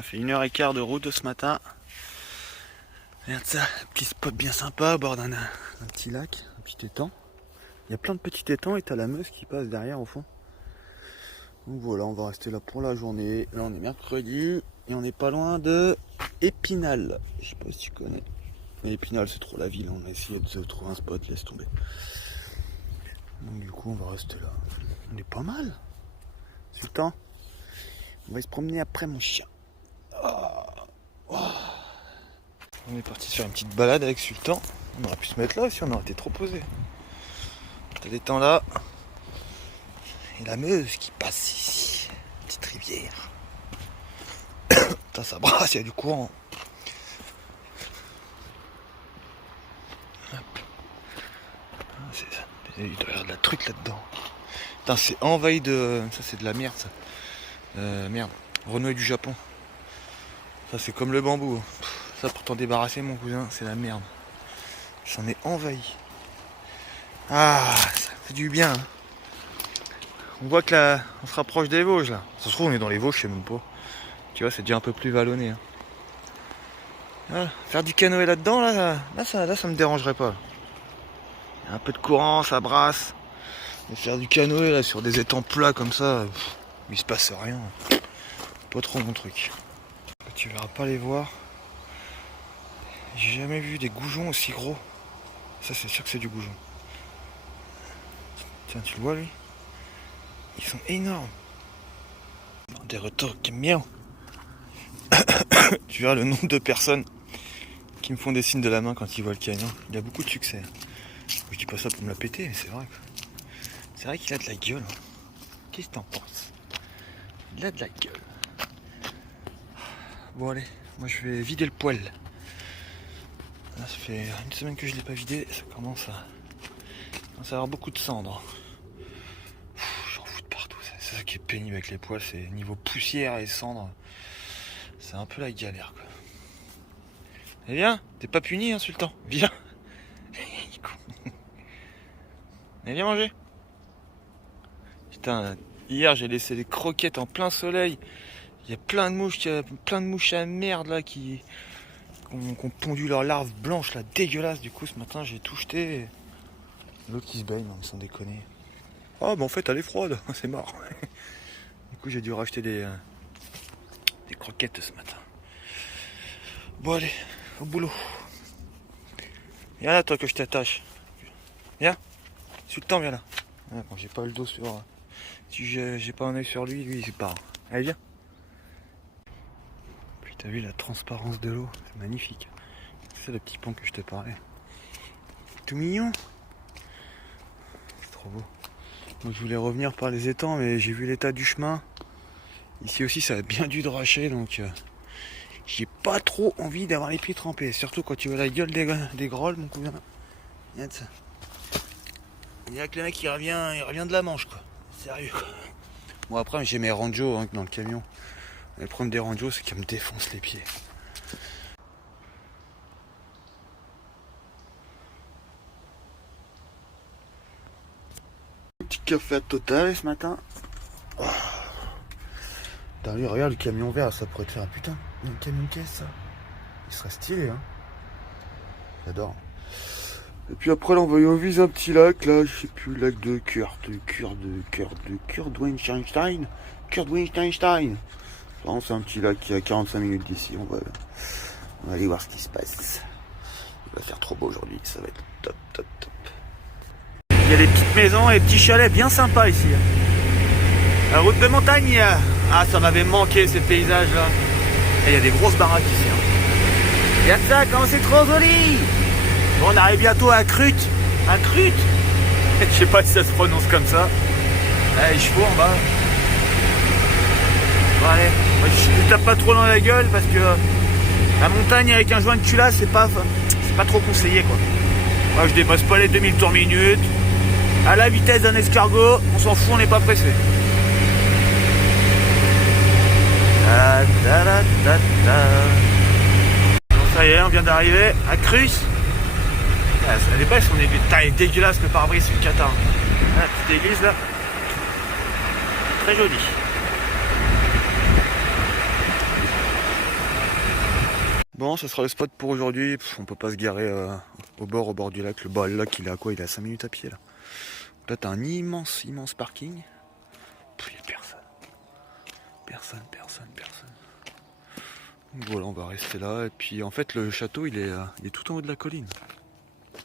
a fait 1h15 de route ce matin. Regarde ça, petit spot bien sympa au bord d'un petit lac, un petit étang. Il y a plein de petits étangs et t'as la Meuse qui passe derrière au fond. Donc voilà, on va rester là pour la journée. Là on est mercredi et on n'est pas loin de Épinal. Je sais pas si tu connais. Mais Épinal c'est trop la ville, on a essayé de se trouver un spot, laisse tomber. Donc du coup on va rester là. On est pas mal. C'est le temps. On va se promener après mon chien. On est parti faire une petite balade avec Sultan. On aurait pu se mettre là aussi, on aurait été trop posé. T'as des temps là. Et la Meuse qui passe ici. Petite rivière. Putain, ça brasse, il y a du courant. Il doit y avoir de la truc là-dedans. Putain, c'est envahi de... Ça, c'est de la merde, ça. Merde. Renouée du Japon. Ça, c'est comme le bambou. Ça, pour t'en débarrasser, mon cousin, c'est la merde. J'en ai envahi. Ah, ça fait du bien. Hein. On voit que là, on se rapproche des Vosges, là. Ça se trouve, on est dans les Vosges, je sais même pas. Tu vois, c'est déjà un peu plus vallonné. Hein. Ah, faire du canoë là-dedans, là, ça me dérangerait pas. Il y a un peu de courant, ça brasse. Mais faire du canoë, là, sur des étangs plats comme ça, il se passe rien. Pas trop mon truc. Tu verras pas les voir. J'ai jamais vu des goujons aussi gros. Ça, c'est sûr que c'est du goujon. Tiens, tu le vois, lui? Ils sont énormes. Des retours qui miaou. Tu verras le nombre de personnes qui me font des signes de la main quand ils voient le canyon. Il a beaucoup de succès. Je dis pas ça pour me la péter, mais c'est vrai. C'est vrai qu'il a de la gueule. Hein. Qu'est-ce que t'en penses? Il a de la gueule. Bon allez, moi je vais vider le poêle. Là, ça fait une semaine que je l'ai pas vidé, ça commence à avoir beaucoup de cendres. J'en fous de partout, c'est ça qui est pénible avec les poêles, c'est niveau poussière et cendres. C'est un peu la galère quoi. Eh bien, t'es pas puni hein Sultan, viens. Allez viens manger. Putain, hier j'ai laissé les croquettes en plein soleil. Il y a plein de mouches à merde là qui ont pondu leurs larves blanches là, dégueulasses. Du coup ce matin j'ai tout jeté. L'eau qui se baigne, non, sans déconner. Ah bah en fait elle est froide, c'est mort. Du coup j'ai dû racheter des croquettes ce matin. Bon allez, au boulot. Viens là toi que je t'attache. Viens. Sultan viens là. Ah, quand j'ai pas le dos sur... Si j'ai pas un œil sur lui, il part. Allez viens. Puis t'as vu la transparence de l'eau, c'est magnifique. C'est le petit pont que je te parlais. Tout mignon. C'est trop beau. Donc je voulais revenir par les étangs, mais j'ai vu l'état du chemin. Ici aussi ça a bien dû dracher, donc j'ai pas trop envie d'avoir les pieds trempés. Surtout quand tu vois la gueule des grolles, mon cousin. Regarde ça. Il y a que le mec il revient de la Manche quoi. Sérieux quoi. Bon après j'ai mes ranjos hein, dans le camion. Le problème des ranjos c'est qu'ils me défoncent les pieds. Petit café à Total ce matin. Oh. Putain, lui, regarde le camion vert, ça pourrait te faire un putain. Il y a un camion de caisse ça. Il serait stylé hein. J'adore. Et puis après là on va y enviser un petit lac là, je sais plus, lac de Kurt Weinstein. C'est un petit lac qui est à 45 minutes d'ici, on va aller voir ce qui se passe. Il va faire trop beau aujourd'hui, ça va être top. Il y a des petites maisons et des petits chalets bien sympas ici. La route de montagne, ah ça m'avait manqué ces paysages là. Et il y a des grosses baraques ici. Hein. Regarde ça, comment c'est trop joli. Bon, on arrive bientôt à Crut. Je sais pas si ça se prononce comme ça. Allez, les chevaux en bas. Bon, allez, moi, je tape pas trop dans la gueule parce que la montagne avec un joint de culasse, c'est pas trop conseillé quoi. Moi, je dépasse pas les 2000 tours minute. À la vitesse d'un escargot, on s'en fout, on n'est pas pressé. Bon, ça y est, on vient d'arriver à Crus. Elle est belle, elle est dégueulasse, le pare-brise, c'est une cata. La petite église là, très jolie. Bon, ça sera le spot pour aujourd'hui. On peut pas se garer au bord du lac. Le lac, il est à quoi? Il est à 5 minutes à pied là. Là, t'as un immense parking. Il n'y a personne. Personne. Donc voilà, on va rester là. Et puis en fait, le château, il est tout en haut de la colline.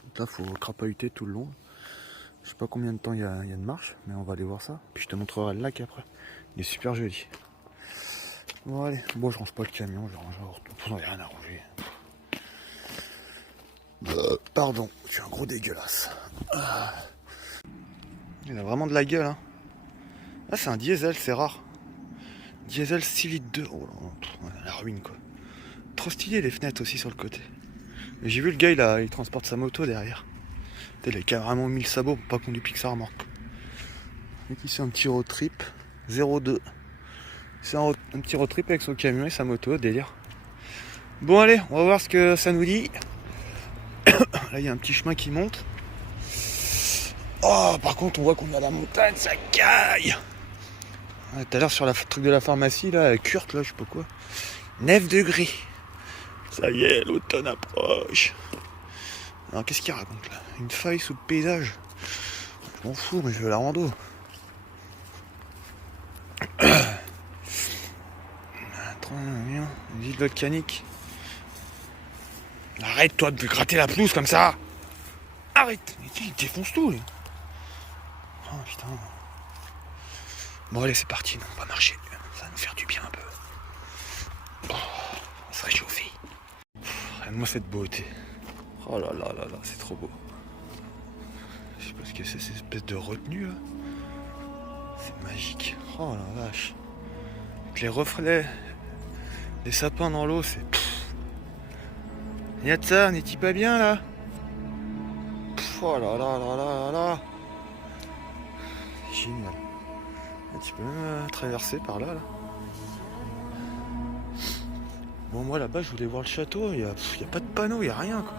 Donc là, faut crapahuter tout le long. Je sais pas combien de temps il y a de marche, mais on va aller voir ça. Puis je te montrerai le lac après. Il est super joli. Bon allez, bon je range pas le camion, je range il n'y a rien à ranger. Pardon, je suis un gros dégueulasse. Il a vraiment de la gueule hein. Ah c'est un diesel, c'est rare. Diesel 6 litres 2. Oh là, la ruine quoi. Trop stylé les fenêtres aussi sur le côté. Et j'ai vu le gars il transporte sa moto derrière. Il a carrément mis le sabot pour pas qu'on lui pique sa remorque. Donc ici un petit road trip 02. C'est un petit road trip avec son camion et sa moto, délire. Bon allez, on va voir ce que ça nous dit. Là il y a un petit chemin qui monte. Oh par contre on voit qu'on est à la montagne, ça caille. Tout à l'heure sur le truc de la pharmacie là, Kurt là, je sais pas quoi. 9 degrés. Ça y est, l'automne approche. Alors qu'est-ce qu'il raconte là? Une faille sous le paysage. Je m'en fous, mais je veux la rando. Une ville volcanique. Arrête toi de gratter la pelouse comme ça. Arrête. Il défonce tout lui. Oh putain. Bon allez c'est parti, on va marcher. Ça va nous faire du bien un peu. Oh, on se réchauffer. Regarde-moi cette beauté. Oh là là là là, c'est trop beau. Je sais pas ce que c'est, cette espèce de retenue là. C'est magique. Oh la vache. Avec les reflets, les sapins dans l'eau, c'est... Y'a de ça, n'est-il pas bien là? Oh là là là là là là. C'est génial. Tu peux même traverser par là. Bon moi là-bas je voulais voir le château, il y a pas de panneau, il y a rien quoi.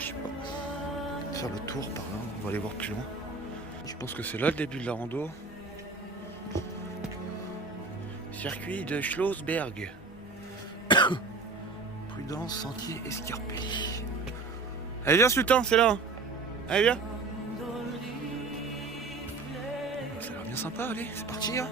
Je sais pas. Faire le tour par là, on va aller voir plus loin. Je pense que c'est là le début de la rando. Circuit de Schlossberg. Prudence, sentier escarpé. Allez viens Sultan, c'est là. Allez viens. Ça a l'air bien sympa, allez, c'est parti hein.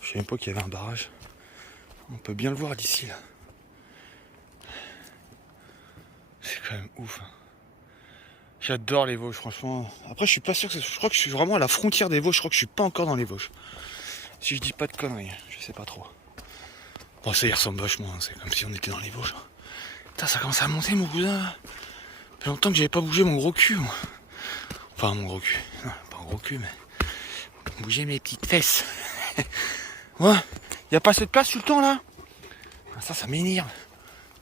Je savais même pas qu'il y avait un barrage. On peut bien le voir d'ici là. C'est quand même ouf. J'adore les Vosges, franchement. Après, je suis pas sûr que je crois que je suis vraiment à la frontière des Vosges. Je crois que je suis pas encore dans les Vosges. Si je dis pas de conneries, je sais pas trop. Bon, ça y ressemble vachement. Hein. C'est comme si on était dans les Vosges. Putain, ça commence à monter, mon cousin. Ça fait longtemps que j'avais pas bougé mon gros cul. Moi. Enfin, mon gros cul. Non, pas un gros cul, mais bouger mes petites fesses. Ouais. Y a pas assez de place sur le temps là. Ça m'énerve.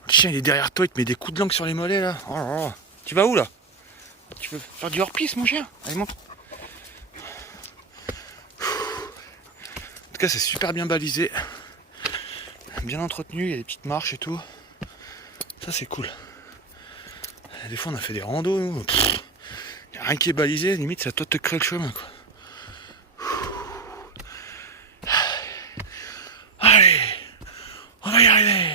Le chien il est derrière toi, il te met des coups de langue sur les mollets là. Oh là là. Tu vas où là? Tu veux faire du hors-piste mon chien? Allez monte. En tout cas c'est super bien balisé. Bien entretenu, il y a des petites marches et tout. Ça c'est cool. Des fois on a fait des randos nous. Y a rien qui est balisé, limite c'est à toi de te créer le chemin quoi. Allez, on va y arriver.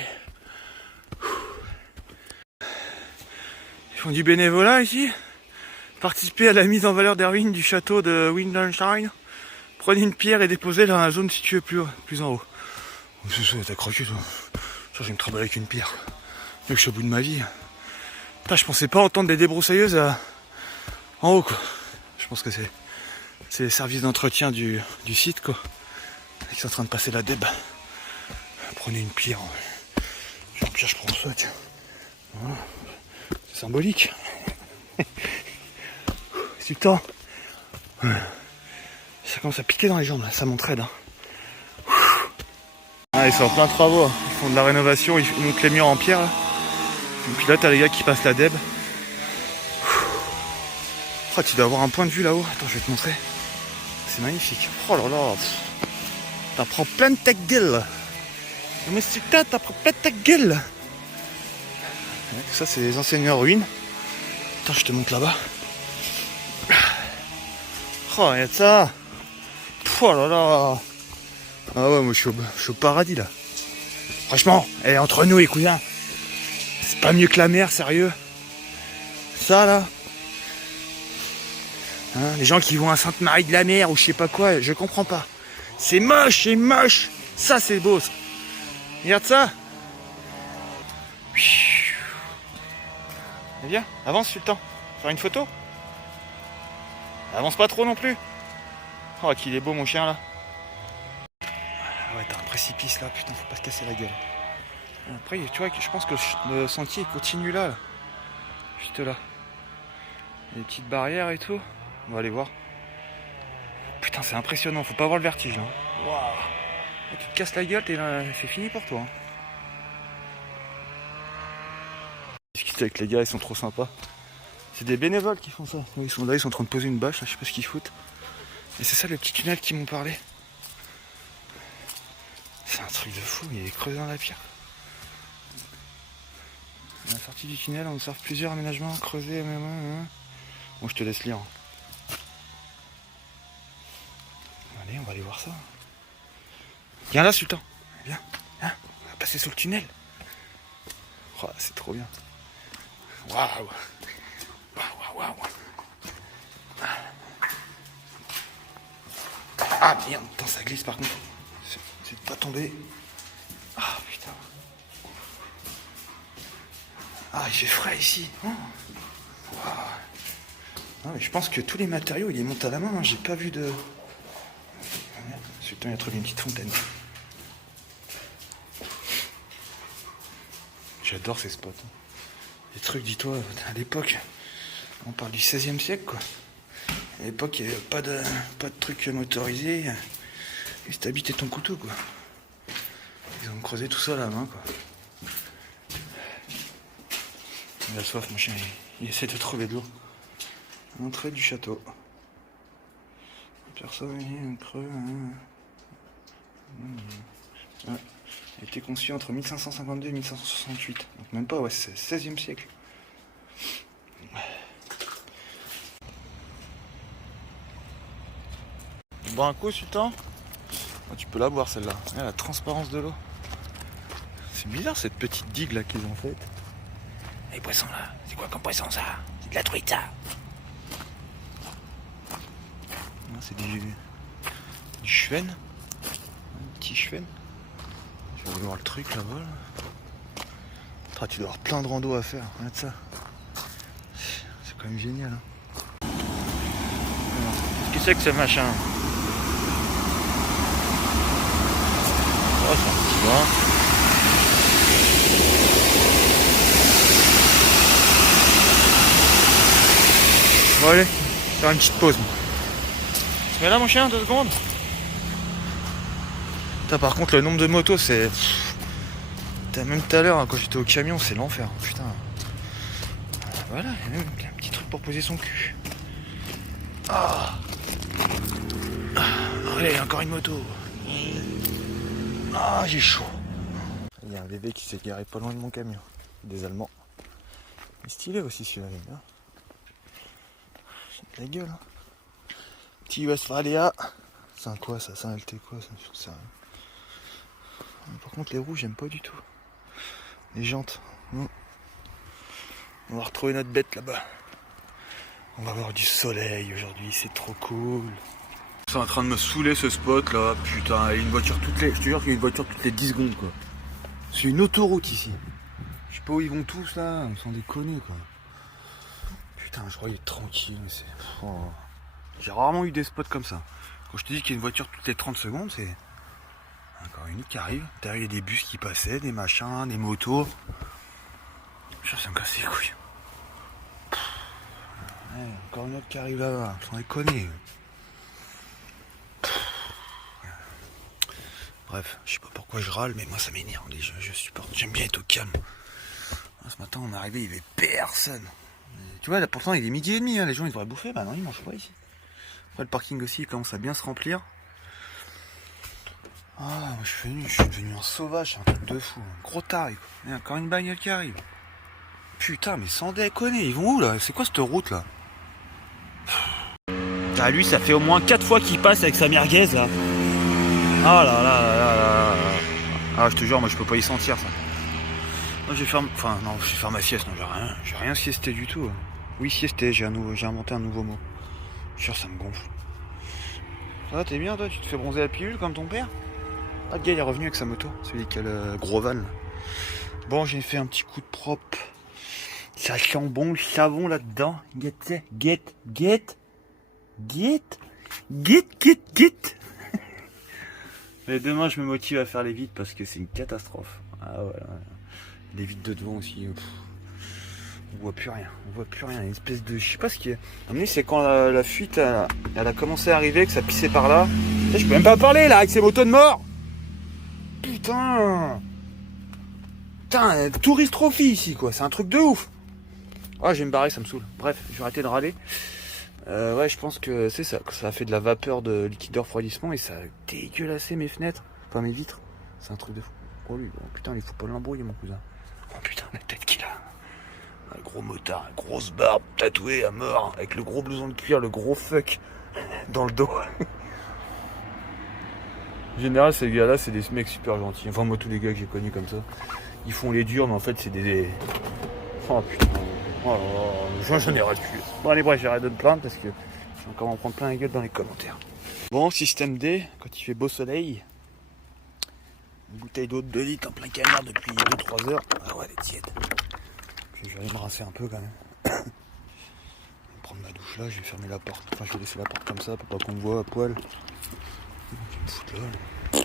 Ils font du bénévolat ici. Participer à la mise en valeur des ruines du château de Windenstein. Prenez une pierre et déposez-la dans la zone située plus en haut. T'as croqué toi. Je vais me travailler avec une pierre. Je suis au bout de ma vie. Putain, je pensais pas entendre des débroussailleuses en haut quoi. Je pense que c'est les services d'entretien du site quoi. Ils sont en train de passer la déb. Prenez une pierre. Genre pierre je prends ça tiens. Voilà. C'est symbolique. C'est le temps. Ça commence à piquer dans les jambes là, ça m'entraide. Hein. Ah, ils sont en plein travaux, hein. Ils font de la rénovation, ils montent les murs en pierre là. Et puis là t'as les gars qui passent la deb. Oh, tu dois avoir un point de vue là-haut. Attends, je vais te montrer. C'est magnifique. Oh là là. T'en prends plein de ta gueule. Mais c'est que t'en prends plein de ta gueule. Ouais, tout ça, c'est les anciennes ruines. Attends, je te montre là-bas. Oh, regarde ça. Oh là là. Ah ouais, moi je suis au paradis là. Franchement, entre nous et cousins, c'est pas mieux que la mer, sérieux. Ça là. Hein, les gens qui vont à Sainte-Marie-de-la-Mer ou je sais pas quoi, je comprends pas. C'est moche, c'est moche. Ça c'est beau ça. Regarde ça. Viens, avance Sultan. Faire une photo. Avance pas trop non plus. Oh qu'il est beau mon chien là. Ah ouais, t'as un précipice là, putain, faut pas se casser la gueule. Après tu vois, je pense que le sentier continue là. Juste là. Les petites barrières et tout. On va aller voir. Putain, c'est impressionnant, faut pas avoir le vertige là. Waouh. Tu te casses la gueule, c'est fini pour toi. Hein. Discuter avec les gars, ils sont trop sympas. C'est des bénévoles qui font ça. Ils sont là, ils sont en train de poser une bâche, là, je sais pas ce qu'ils foutent. Et c'est ça le petit tunnel qui m'ont parlé. C'est un truc de fou, il est creusé dans la pierre. À la sortie du tunnel, on observe plusieurs aménagements creusés. Bon, je te laisse lire. Allez, on va aller voir ça. Viens là, Sultan. Viens. Hein, on va passer sous le tunnel. Oh, c'est trop bien. Waouh. Waouh. Ah merde, attends, ça glisse par contre. C'est de pas tomber. Ah putain. Ah, il fait frais ici. Oh. Wow. Non, mais je pense que tous les matériaux, ils les montent à la main. Hein. J'ai pas vu de... Sultan, il a trouvé une petite fontaine. J'adore ces spots. Les trucs, dis-toi, à l'époque, on parle du 16e siècle, quoi. À l'époque, il n'y avait pas de trucs motorisés. Juste habiter ton couteau, quoi. Ils ont creusé tout ça à la main, quoi. Il a soif, mon chien. Il essaie de trouver de l'eau. Entrée du château. Personne, un creux. Ouais. Il a été conçu entre 1552 et 1568. Donc même pas, ouais, c'est 16e siècle. Tu bois un coup, Sultan? Ah, tu peux la boire celle-là. Ah, la transparence de l'eau. C'est bizarre cette petite digue là qu'ils ont faite. Les poissons là, c'est quoi comme poisson ça? C'est de la truite ça. C'est du chuen. Un petit chuen. Je vais aller voir le truc là-bas. Là. Tu dois avoir plein de rando à faire. Regarde ça. C'est quand même génial. Hein. Qu'est-ce que c'est que ce machin? Oh, c'est un petit bras. Bon allez, faire une petite pause. Tu te mets là mon chien, 2 secondes. Putain, par contre le nombre de motos c'est... Putain, même tout à l'heure quand j'étais au camion c'est l'enfer. Putain. Voilà, il y a même un petit truc pour poser son cul. Ah. Allez, encore une moto. Ah, j'ai chaud. Il y a un bébé qui s'est garé pas loin de mon camion. Des Allemands. Mais stylé aussi celui-là, les gars. La gueule. Hein. Petit Westphalia. C'est un quoi ça? C'est un LT quoi ça? Par contre les roues j'aime pas du tout. Les jantes. On va retrouver notre bête là-bas. On va avoir du soleil aujourd'hui, c'est trop cool. C'est en train de me saouler ce spot là. Putain, il y a une voiture toutes les... Je te jure qu'il y a une voiture toutes les 10 secondes quoi. C'est une autoroute ici. Je sais pas où ils vont tous là, on s'en déconne quoi. Putain, je croyais être tranquille, mais c'est... Oh. J'ai rarement eu des spots comme ça. Quand je te dis qu'il y a une voiture toutes les 30 secondes, c'est... Encore une autre qui arrive. Derrière, il y a des bus qui passaient, des machins, des motos. Ça me casse les couilles. Ouais, encore une autre qui arrive là-bas, sans déconner. Bref, je sais pas pourquoi je râle, mais moi ça m'énerve. Je supporte. J'aime bien être au calme. Ce matin, on est arrivé, il y avait personne. Tu vois, là pourtant il est 12h30, hein, les gens ils devraient bouffer. Bah non, ils mangent pas ici. Après, le parking aussi il commence à bien se remplir. Ah, moi je suis devenu un sauvage, c'est un truc de fou. Un gros taré, quoi. Il y a encore une bagnole qui arrive. Putain, mais sans déconner, ils vont où là? C'est quoi cette route là? Ah, lui, ça fait au moins 4 fois qu'il passe avec sa merguez là. Ah là là là là là là. Ah, je te jure, moi je peux pas y sentir ça. Moi je vais faire. Enfin, non, je vais faire ma sieste, non, j'ai rien siesté du tout. Oui, siesté, j'ai inventé un nouveau mot. Je suis sûr, ça me gonfle. Ça va, t'es bien toi? Tu te fais bronzer la pilule comme ton père? Ah, le gars il est revenu avec sa moto, celui qui a le gros van. Bon, j'ai fait un petit coup de propre. Ça sent bon le savon là-dedans. Get. Mais demain, je me motive à faire les vitres parce que c'est une catastrophe. Ah voilà. Les vitres de devant aussi. On voit plus rien. Une espèce de. Je sais pas ce qui est. À mon avis, c'est quand la fuite elle a commencé à arriver, que ça pissait par là. Je peux même pas parler là avec ces motos de mort. Putain, tourist trophy ici quoi. C'est un truc de ouf. Ah, je vais me barrer, ça me saoule. Bref, je vais arrêter de râler. Ouais, je pense que c'est ça. Ça a fait de la vapeur de liquide de refroidissement et ça a dégueulassé mes fenêtres. Enfin, mes vitres. C'est un truc de fou. Oh lui, oh, putain, il faut pas l'embrouiller, mon cousin. Oh putain, la tête qu'il a. Un gros motard, une grosse barbe, tatouée à mort, avec le gros blouson de cuir, le gros fuck dans le dos. En général, ces gars-là, c'est des mecs super gentils. Enfin, moi, tous les gars que j'ai connus comme ça, ils font les durs, mais en fait, c'est des... Oh putain. Oh, j'en ai ras le cul. Bon allez bref, j'arrête de me plaindre parce que je vais encore en prendre plein la gueule dans les commentaires. Bon, système D, quand il fait beau soleil, une bouteille d'eau de 2 litres en plein canard depuis 2-3 heures. Ah ouais, elle est tiède. Puis je vais aller me rincer un peu quand même. Je vais prendre ma douche là, je vais fermer la porte. Enfin, je vais laisser la porte comme ça pour pas qu'on me voit à poil. Je vais me foutre là.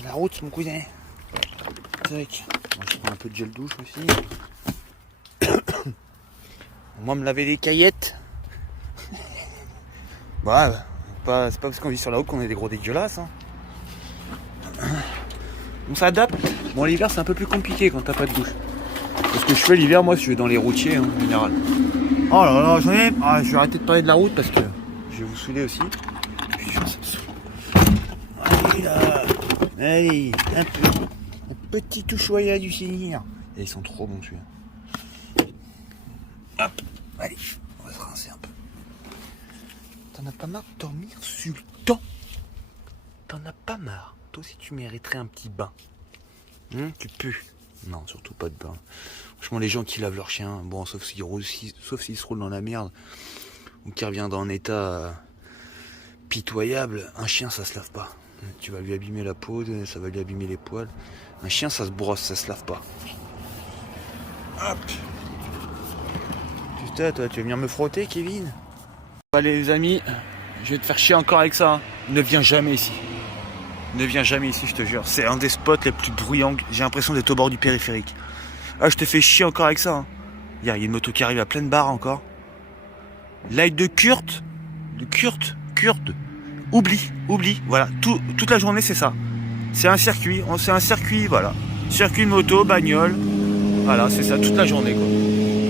À la route, mon cousin. Tac. Moi, je prends un peu de gel douche aussi. Moi me laver les caillettes. Bah, c'est pas parce qu'on vit sur la route qu'on est des gros dégueulasses. Hein. On s'adapte. Bon, l'hiver c'est un peu plus compliqué quand t'as pas de douche. Parce que je fais l'hiver, moi je vais dans les routiers en général. Oh là là, j'en ai. Ah, je vais arrêter de parler de la route parce que je vais vous saouler aussi. Putain, ça me saoule. Allez là. Allez, un petit touchoyage du Seigneur. Et ils sont trop bons celui-là. Hop, allez, on va se rincer un peu. T'en as pas marre de dormir sur le temps? T'en as pas marre? Toi aussi tu mériterais un petit bain. Tu pues? Non, surtout pas de bain. Franchement, les gens qui lavent leur chien, bon, sauf s'ils se roulent dans la merde, ou qu'ils reviennent dans un état pitoyable, un chien ça se lave pas. Tu vas lui abîmer la peau, ça va lui abîmer les poils. Un chien ça se brosse, ça se lave pas. Hop! Toi, tu vas venir me frotter, Kevin? Allez les amis, je vais te faire chier encore avec ça. Hein. Ne viens jamais ici. Ne viens jamais ici, je te jure. C'est un des spots les plus bruyants. J'ai l'impression d'être au bord du périphérique. Ah, je te fais chier encore avec ça. Hein. Il y a une moto qui arrive à pleine barre encore. Light de Kurt. Oublie. Voilà, toute la journée c'est ça. C'est un circuit, voilà. Circuit de moto, bagnole. Voilà, c'est ça, toute la journée quoi.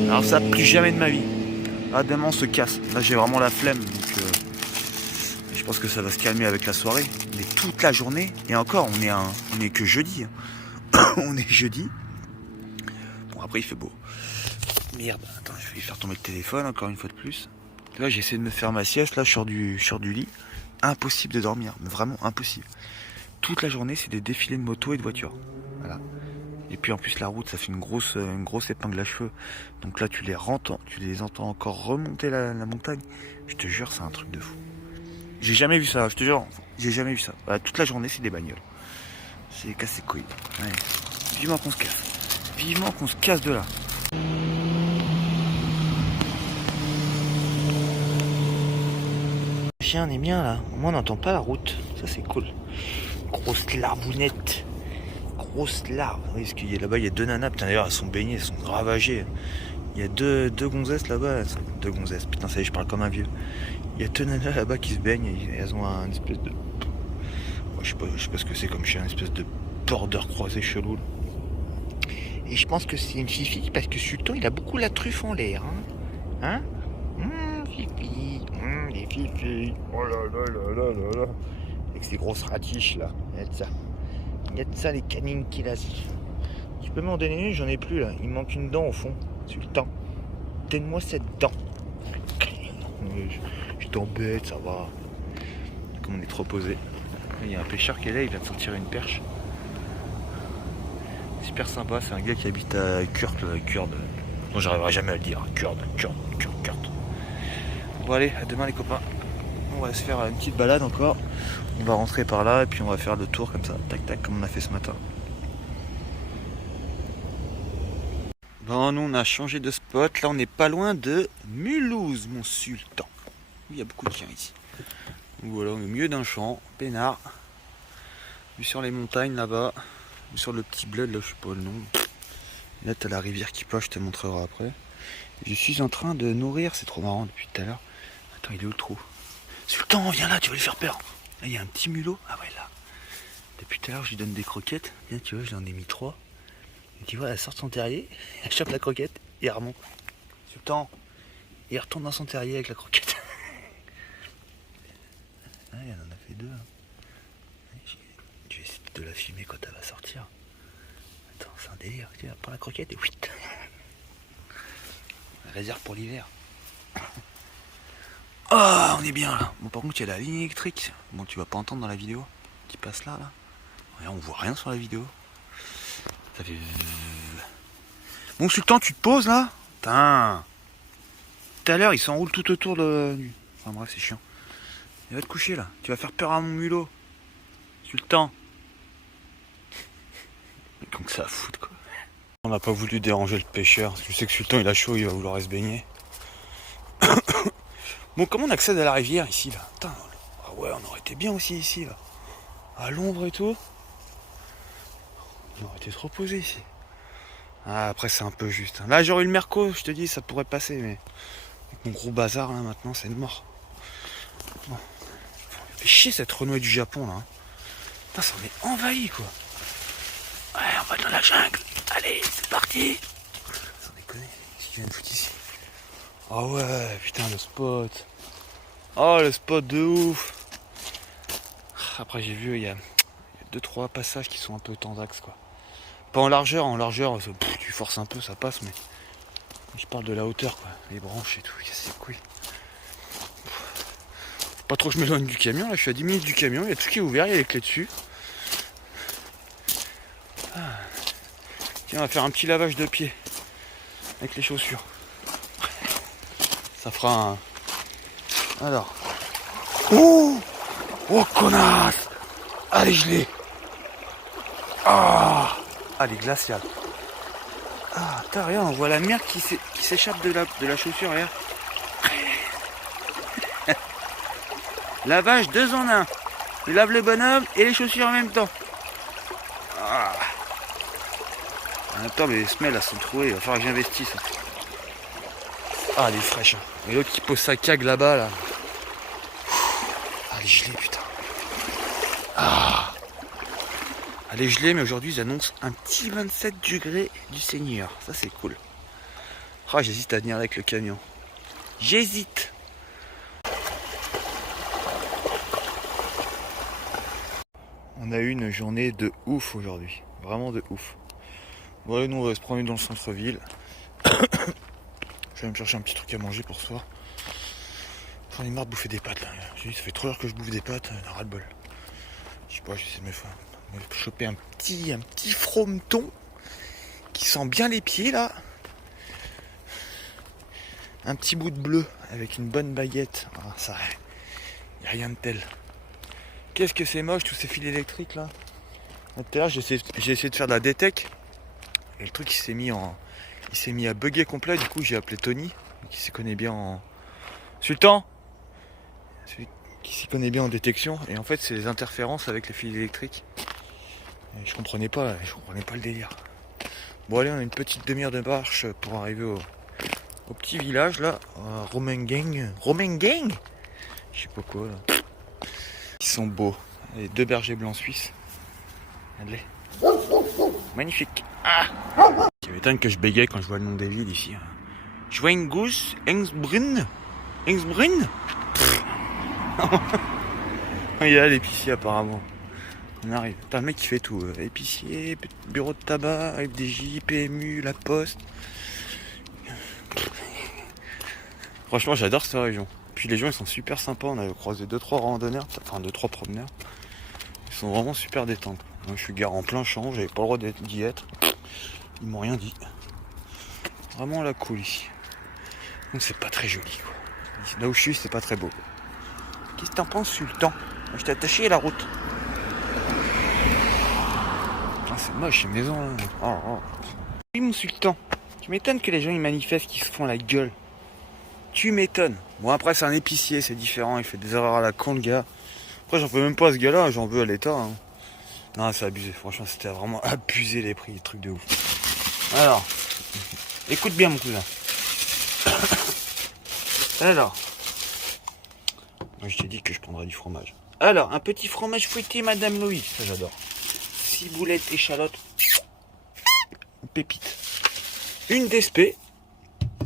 Alors ça, plus jamais de ma vie. Ah, demain on se casse. Là j'ai vraiment la flemme. Donc, je pense que ça va se calmer avec la soirée. Mais toute la journée. Et encore, on est que jeudi. Hein. On est jeudi. Bon, après il fait beau. Merde, attends, je vais faire tomber le téléphone encore une fois de plus. Là j'ai essayé de me faire ma sieste. Là je sors du lit. Impossible de dormir. Mais vraiment impossible. Toute la journée c'est des défilés de motos et de voitures. Voilà. Et puis en plus la route ça fait une grosse épingle à cheveux. Donc là tu les entends encore remonter la montagne. Je te jure c'est un truc de fou. J'ai jamais vu ça, je te jure. J'ai jamais vu ça. Voilà, toute la journée c'est des bagnoles. C'est cassé couilles. Ouais. Vivement qu'on se casse. Vivement qu'on se casse de là. Le chien on est bien là. Au moins on n'entend pas la route. Ça c'est cool. Grosse larbounette. Grosse larve. Oui, parce qu'il y a là-bas, il y a 2 nanas. Putain, d'ailleurs, elles sont baignées, elles sont ravagées. Il y a deux gonzesses là-bas. 2 gonzesses. Putain, ça y est, je parle comme un vieux. Il y a 2 nanas là-bas qui se baignent. Et elles ont un espèce de... sais pas ce que c'est comme chien, une espèce de border croisé chelou. Là. Et je pense que c'est une fifi parce que Sultan il a beaucoup la truffe en l'air. Hein, Fifi, les fifis. Oh là là là là là là. Avec ces grosses ratiches là. Il y a de ça les canines qu'il a. Tu peux m'en donner une, j'en ai plus là. Il me manque une dent au fond. Sultan, donne-moi cette dent. Je t'embête, ça va. Comme on est trop posé. Il y a un pêcheur qui est là, il vient de sortir une perche. Super sympa, c'est un gars qui habite à Kurt. Non, j'arriverai jamais à le dire. Kurt. Bon allez, à demain les copains. On va se faire une petite balade encore. On va rentrer par là et puis on va faire le tour comme ça. Tac tac, comme on a fait ce matin. Bon, nous on a changé de spot. Là on n'est pas loin de Mulhouse, mon sultan. Il y a beaucoup de chiens ici. Voilà, on est au milieu d'un champ, peinard. Vue sur les montagnes là-bas. Vue sur le petit bled, là je sais pas le nom. Là t'as la rivière qui passe, je te montrerai après. Je suis en train de nourrir, c'est trop marrant depuis tout à l'heure. Attends, il est où le trou? Sultan, viens là, tu vas lui faire peur. Là il y a un petit mulot. Ah ouais là. Depuis tout à l'heure je lui donne des croquettes. Viens, tu vois, je lui en ai mis 3. Et tu vois, elle sort de son terrier, elle chope la croquette et elle remonte. Sultan, il retourne dans son terrier avec la croquette. Ah, il en a fait 2. Je vais essayer de la filmer quand elle va sortir. Attends, c'est un délire. Tu prends la croquette et oui. Réserve pour l'hiver. Oh, on est bien là. Bon, par contre, il y a la ligne électrique. Bon, tu vas pas entendre dans la vidéo qui passe là. Ouais, on voit rien sur la vidéo. Ça fait. Bon, Sultan, tu te poses là. Putain. Tout à l'heure, il s'enroule tout autour de. Enfin bref, c'est chiant. Il va te coucher là. Tu vas faire peur à mon mulot. Sultan. Comme ça à foutre quoi. On n'a pas voulu déranger le pêcheur. Tu sais que Sultan il a chaud, il va vouloir se baigner. Bon, comment on accède à la rivière ici là? Putain. Ah ouais, on aurait été bien aussi ici là. À l'ombre et tout. On aurait été trop posé ici. Ah, après c'est un peu juste. Là j'aurais eu le merco, je te dis, ça pourrait passer, mais avec mon gros bazar là maintenant c'est le mort. Bon. Fait chier cette renouée du Japon là. Putain, ça en est envahi quoi. Ouais, on va dans la jungle. Allez, c'est parti. Sans déconner, qu'est-ce qu'ils viennent foutre ici? Ah ouais, putain le spot. Oh le spot de ouf. Après j'ai vu, il y a 2-3 passages qui sont un peu tendax quoi. Pas en largeur, tu forces un peu, ça passe, mais je parle de la hauteur quoi, les branches et tout, c'est les couilles. Faut pas trop que je m'éloigne du camion, là je suis à 10 minutes du camion, il y a tout qui est ouvert, il y a les clés dessus. Ah. Tiens, on va faire un petit lavage de pied avec les chaussures. Ça fera un... Alors. Oh, connasse. Allez, je l'ai. Ah, elle est glaciale. Ah, t'as rien, on voit la merde qui s'échappe de la chaussure, regarde. Lavage 2 en 1. Je lave le bonhomme et les chaussures en même temps. Ah. En même temps, les semelles elles sont trouées, il va falloir que j'investisse. Ah, elle est fraîche. Hein. Et l'autre qui pose sa cague là-bas, là. Ah, elle est gelée, putain. Ah. Elle est gelée, mais aujourd'hui, ils annoncent un petit 27 degrés du Seigneur. Ça, c'est cool. Ah, j'hésite à venir avec le camion. J'hésite. On a eu une journée de ouf aujourd'hui. Vraiment de ouf. Bon, allez, nous, on va se promener dans le centre-ville. Je vais me chercher un petit truc à manger pour ce soir. J'en ai marre de bouffer des pâtes là. Ça fait 3 heures que je bouffe des pâtes, ras le bol. Je sais pas, j'essaie de me choper un petit frometon qui sent bien les pieds là. Un petit bout de bleu avec une bonne baguette. Ah, ça, y a rien de tel. Qu'est-ce que c'est moche tous ces fils électriques là. Tout à l'heure j'ai essayé de faire de la détec et le truc il s'est mis à bugger complet. Du coup j'ai appelé Tony qui s'y connaît bien en Sultan, celui qui s'y connaît bien en détection, et en fait c'est les interférences avec les fils électriques. Et je comprenais pas le délire. Bon allez, on a une petite demi-heure de marche pour arriver au petit village là, à Romengang. Je sais pas quoi là. Ils sont beaux. Et 2 bergers blancs suisses. Regardez. Magnifique. Ah, ça m'étonne que je bégaye quand je vois le nom des villes ici. Schweingus, Engsbrunn. Engsbrunn. Il y a l'épicier apparemment. On arrive. Putain, le mec qui fait tout. Épicier, bureau de tabac, FDJ, PMU, la poste. Franchement, j'adore cette région. Puis les gens, ils sont super sympas. On a croisé 2-3 randonneurs, enfin 2-3 promeneurs. Ils sont vraiment super détentes. Moi, je suis garé en plein champ, j'avais pas le droit d'y être. Ils m'ont rien dit. Vraiment la cool ici. Donc c'est pas très joli quoi. Ici, là où je suis, c'est pas très beau. Qu'est-ce que t'en penses, Sultan? Je t'ai attaché à la route. Ah, c'est moche ces maisons là. Oh, oh. Oui mon Sultan. Tu m'étonnes que les gens ils manifestent, qu'ils se font la gueule. Tu m'étonnes. Bon après c'est un épicier, c'est différent, il fait des erreurs à la con le gars. Après j'en peux même pas à ce gars là, j'en veux à l'État. Hein. Non c'est abusé, franchement c'était vraiment abusé les prix, truc de ouf. Alors, écoute bien mon cousin. Alors, moi je t'ai dit que je prendrais du fromage. Alors, un petit fromage fouetté Madame Louise, ça j'adore. Ciboulette, échalote, pépite. Une DSP.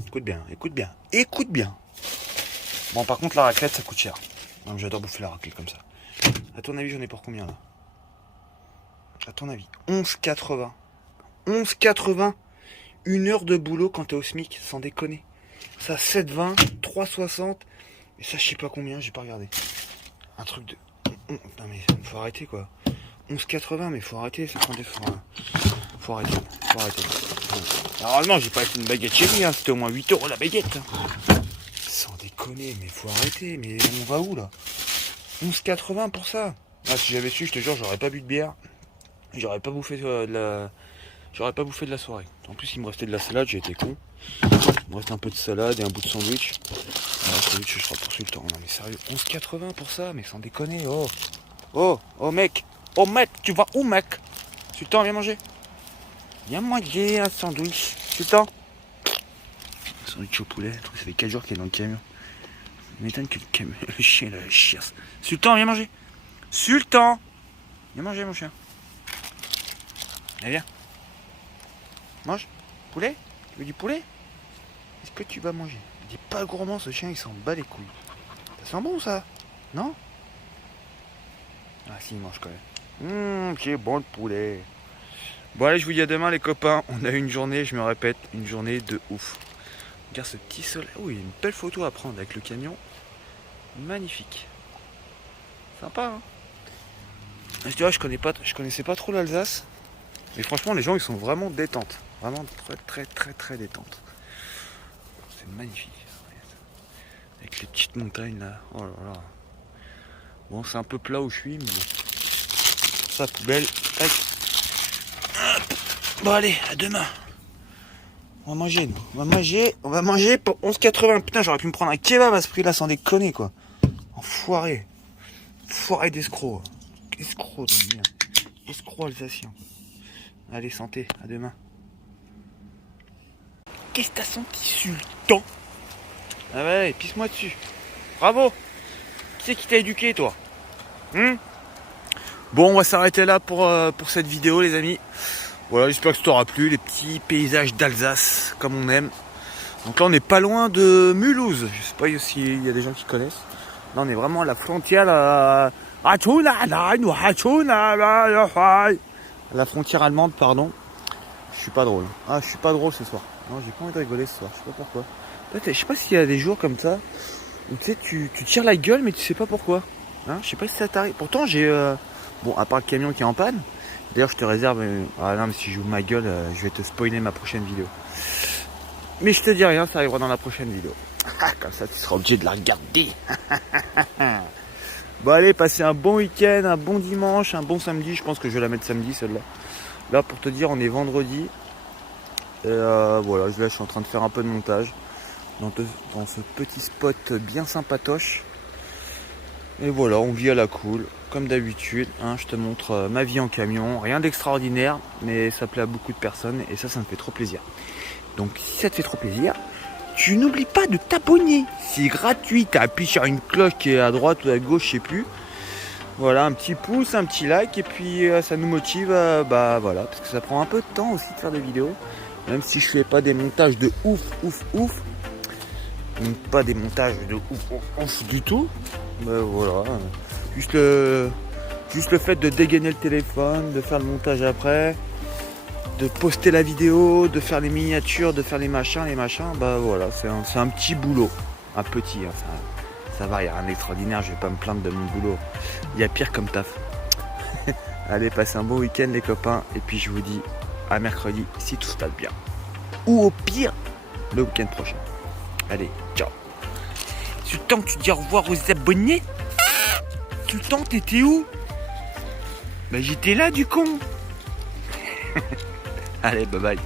Écoute bien, écoute bien, écoute bien. Bon par contre la raclette ça coûte cher. Non, j'adore bouffer la raclette comme ça. À ton avis j'en ai pour combien là? À ton avis 11,80. 11,80. Une heure de boulot quand t'es au SMIC, sans déconner. Ça 7,20, 3,60. Et ça je sais pas combien, j'ai pas regardé. Un truc de... Non mais faut arrêter quoi. 11,80 mais faut arrêter, ça prend des... Faut arrêter, faut arrêter. Normalement j'ai pas été une baguette chez lui, hein. C'était au moins 8 € la baguette. Sans déconner, mais faut arrêter, mais on va où là? 11,80 pour ça. Ah si j'avais su, je te jure, j'aurais pas bu de bière. J'aurais pas bouffé de la... J'aurais pas bouffé de la soirée. En plus il me restait de la salade, j'ai été con. Il me reste un peu de salade et un bout de sandwich. Le sandwich je serai pour Sultan. Non mais sérieux, 11,80 pour ça, mais sans déconner, oh. Oh, oh mec, tu vas où mec? Sultan, viens manger. Viens manger un sandwich. Sultan. Un sandwich au poulet, ça fait 4 jours qu'il est dans le camion. Il m'étonne que le chien la chiasse. Sultan, viens manger. Sultan. Viens manger mon chien. Allez viens. Mange. Poulet. Tu veux du poulet? Est-ce que tu vas manger? Il est pas gourmand ce chien, il s'en bat les couilles. Ça sent bon ça? Non? Ah si, il mange quand même. C'est bon le poulet. Bon allez, je vous dis à demain les copains. On a une journée, je me répète, une journée de ouf. Regarde ce petit soleil. Oh, il y a une belle photo à prendre avec le camion. Magnifique. Sympa hein. Je dirais, je connaissais pas trop l'Alsace. Mais franchement les gens ils sont vraiment détentes. Vraiment très détente. C'est magnifique. Avec les petites montagnes là. Oh là là. Bon c'est un peu plat où je suis mais bon. Ça poubelle. Tac. Bon allez, à demain. On va manger nous. On va manger pour 11,80. Putain j'aurais pu me prendre un kebab à ce prix là sans déconner quoi. Enfoiré. Enfoiré d'escroc. Escroc de merde. Escroc alsacien. Allez santé, à demain. Qu'est-ce que t'as senti Sultan? Ah ouais, pisse-moi dessus. Bravo. Qui c'est qui t'a éduqué toi? Bon, on va s'arrêter là pour cette vidéo les amis. Voilà, j'espère que ça t'aura plu, les petits paysages d'Alsace, comme on aime. Donc là, on n'est pas loin de Mulhouse. Je sais pas s'il y a des gens qui connaissent. Là, on est vraiment à la frontière, la frontière allemande, pardon. Je suis pas drôle. Ah, je suis pas drôle ce soir. Non, j'ai pas envie de rigoler ce soir, je sais pas pourquoi. Peut-être, je sais pas s'il y a des jours comme ça où tu sais, tu tires la gueule, mais tu sais pas pourquoi. Hein, je sais pas si ça t'arrive. Pourtant, j'ai... Bon, à part le camion qui est en panne. D'ailleurs, je te réserve... Ah non, mais si je joue ma gueule, je vais te spoiler ma prochaine vidéo. Mais je te dis rien, ça arrivera dans la prochaine vidéo. Comme ça, tu seras obligé de la regarder. Bon, allez, passez un bon week-end, un bon dimanche, un bon samedi. Je pense que je vais la mettre samedi, celle-là. Là, pour te dire, on est vendredi. Et voilà, là, je suis en train de faire un peu de montage. Dans ce petit spot bien sympatoche. Et voilà, on vit à la cool, comme d'habitude. Hein, je te montre ma vie en camion. Rien d'extraordinaire, mais ça plaît à beaucoup de personnes. Et ça me fait trop plaisir. Donc, si ça te fait trop plaisir, tu n'oublies pas de t'abonner. C'est gratuit. Tu appuies sur une cloche qui est à droite ou à gauche, je sais plus. Voilà, un petit pouce, un petit like, et puis ça nous motive, bah voilà, parce que ça prend un peu de temps aussi de faire des vidéos, même si je fais pas des montages de ouf, pas des montages de ouf du tout, bah voilà, juste le fait de dégainer le téléphone, de faire le montage après, de poster la vidéo, de faire les miniatures, de faire les machins, bah voilà, c'est un petit boulot, un petit, hein, ça va, il n'y a rien d'extraordinaire, je vais pas me plaindre de mon boulot. Il y a pire comme taf. Allez, passez un bon week-end les copains. Et puis je vous dis à mercredi si tout se passe bien. Ou au pire, le week-end prochain. Allez, ciao. Sultan, tu dis au revoir aux abonnés? Sultan, t'étais où? Bah j'étais là du con. Allez, bye bye.